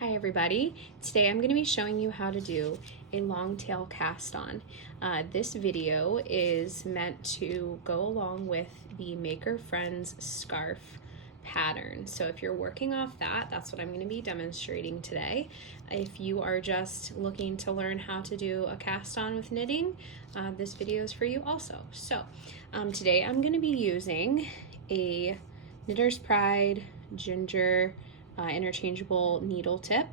Hi everybody, today I'm going to be showing you how to do a long tail cast on. This video is meant to go along with the Maker Friends scarf pattern. So if you're working off that, that's what I'm going to be demonstrating today. If you are just looking to learn how to do a cast on with knitting, this video is for you also. So today I'm going to be using a Knitter's Pride Ginger interchangeable needle tip.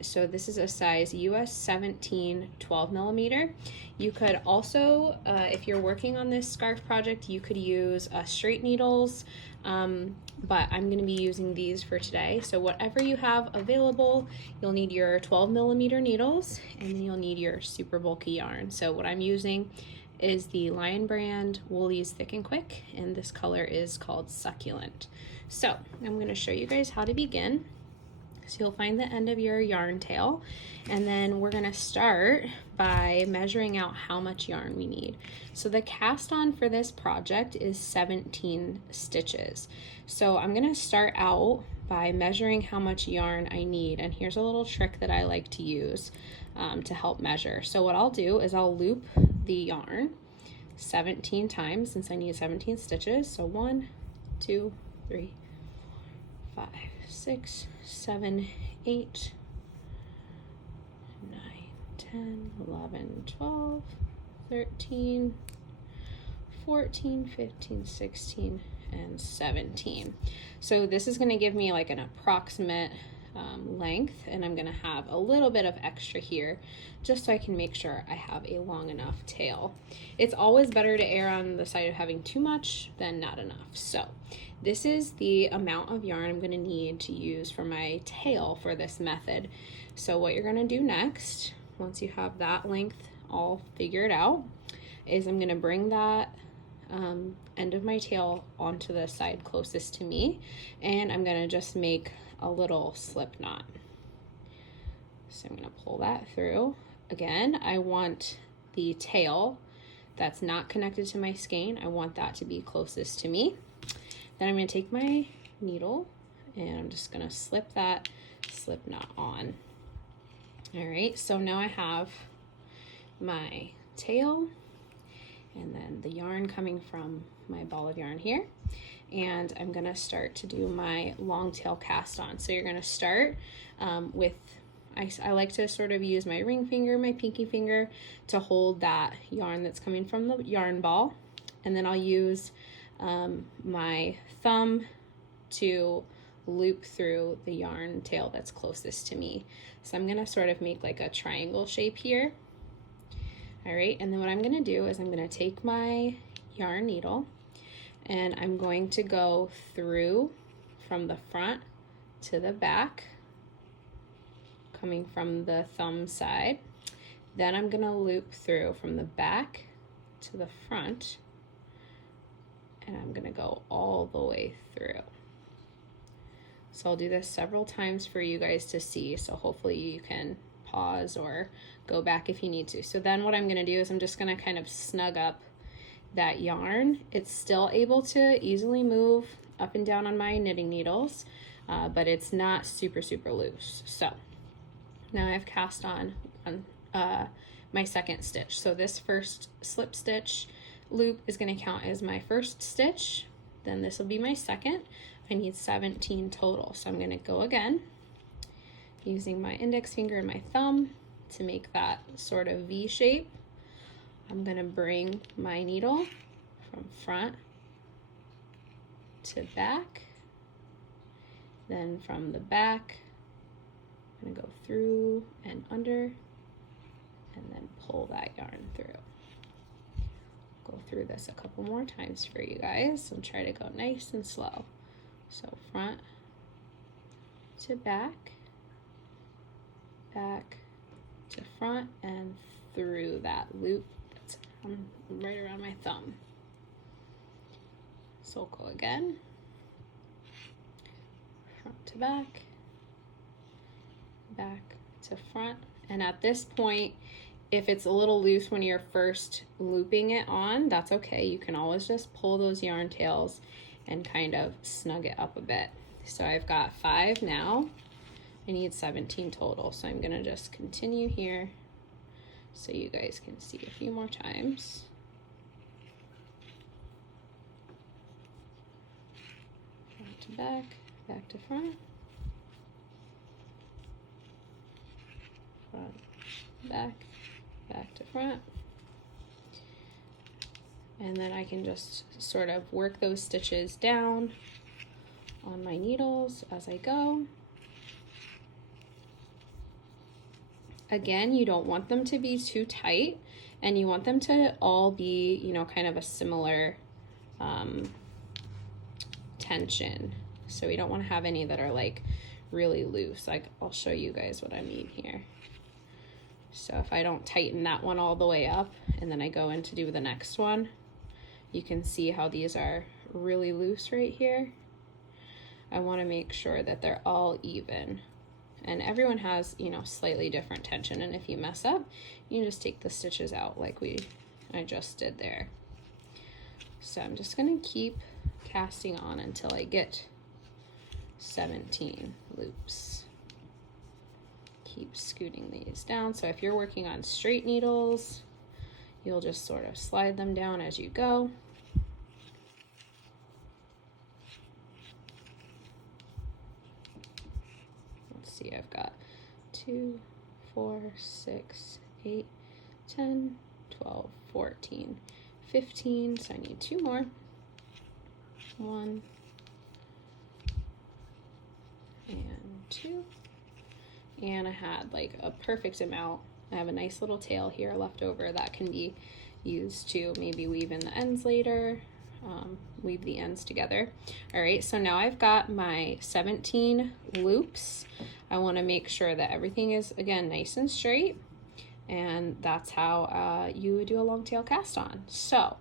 So this is a size US 17 12 millimeter. You could also, if you're working on this scarf project, you could use straight needles, but I'm going to be using these for today. So whatever you have available, you'll need your 12 millimeter needles, and then you'll need your super bulky yarn. So what I'm using is the Lion brand Woolies Thick and Quick, and this color is called Succulent. So I'm going to show you guys how to begin. So you'll find the end of your yarn tail, and then we're going to start by measuring out how much yarn we need. So the cast on for this project is 17 stitches. So I'm going to start out by measuring how much yarn I need, and here's a little trick that I like to use to help measure. So what I'll do is I'll loop the yarn 17 times since I need 17 stitches. So 1, 2, 3, 5, 6, 7, 8, 9, 10, 11, 12, 13, 14, 15, 16, and 17. So this is going to give me like an approximate length, and I'm going to have a little bit of extra here just so I can make sure I have a long enough tail. It's always better to err on the side of having too much than not enough. So this is the amount of yarn I'm going to need to use for my tail for this method. So what you're going to do next, once you have that length all figured out, is I'm going to bring that end of my tail onto the side closest to me, and I'm going to just make a little slip knot. So I'm going to pull that through. Again, I want the tail that's not connected to my skein, I want that to be closest to me. Then I'm going to take my needle and I'm just going to slip that slip knot on. All right, so now I have my tail and then the yarn coming from my ball of yarn here, and I'm gonna start to do my long tail cast on. So you're gonna start with, I like to sort of use my ring finger, my pinky finger to hold that yarn that's coming from the yarn ball, and then I'll use my thumb to loop through the yarn tail that's closest to me. So I'm gonna sort of make like a triangle shape here. All right, and then what I'm gonna do is I'm gonna take my yarn needle and I'm going to go through from the front to the back, coming from the thumb side. Then I'm gonna loop through from the back to the front, and I'm gonna go all the way through. So I'll do this several times for you guys to see, so hopefully you can pause or go back if you need to. So then what I'm going to do is I'm just going to kind of snug up that yarn. It's still able to easily move up and down on my knitting needles, but it's not super loose. So now I've cast on my second stitch. So this first slip stitch loop is going to count as my first stitch. Then this will be my second. I need 17 total. So I'm going to go again, using my index finger and my thumb to make that sort of V shape. I'm gonna bring my needle from front to back, then from the back, I'm gonna go through and under, and then pull that yarn through. Go through this a couple more times for you guys and try to go nice and slow. So front to back, back to front, and through that loop that's right around my thumb. So go again, front to back, back to front, and at this point, if it's a little loose when you're first looping it on, that's okay. You can always just pull those yarn tails and kind of snug it up a bit. So I've got 5 now, I need 17 total, so I'm gonna just continue here so you guys can see a few more times. Front to back, back to front, front, back, back to front. And then I can just sort of work those stitches down on my needles as I go. Again, you don't want them to be too tight, and you want them to all be, you know, kind of a similar tension. So we don't want to have any that are like really loose. Like, I'll show you guys what I mean here. So if I don't tighten that one all the way up and then I go in to do the next one, you can see how these are really loose right here. I want to make sure that they're all even. And everyone has, you know, slightly different tension, and if you mess up, you can just take the stitches out like I just did there. So I'm just gonna keep casting on until I get 17 loops. Keep scooting these down. So if you're working on straight needles, you'll just sort of slide them down as you go. See, I've got 2, 4, 6, 8, 10, 12, 14, 15, so I need 2 more. 1 and 2. And I had like a perfect amount. I have a nice little tail here left over that can be used to maybe weave in the ends later. Weave the ends together. All right, so now I've got my 17 loops. I want to make sure that everything is, again, nice and straight, and that's how you would do a long tail cast on. So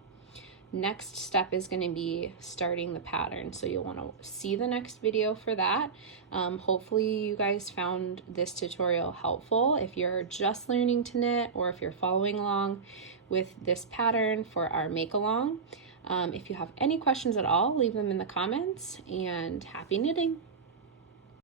next step is going to be starting the pattern, so you'll want to see the next video for that. Hopefully you guys found this tutorial helpful if you're just learning to knit, or if you're following along with this pattern for our make along. If you have any questions at all, leave them in the comments, and happy knitting!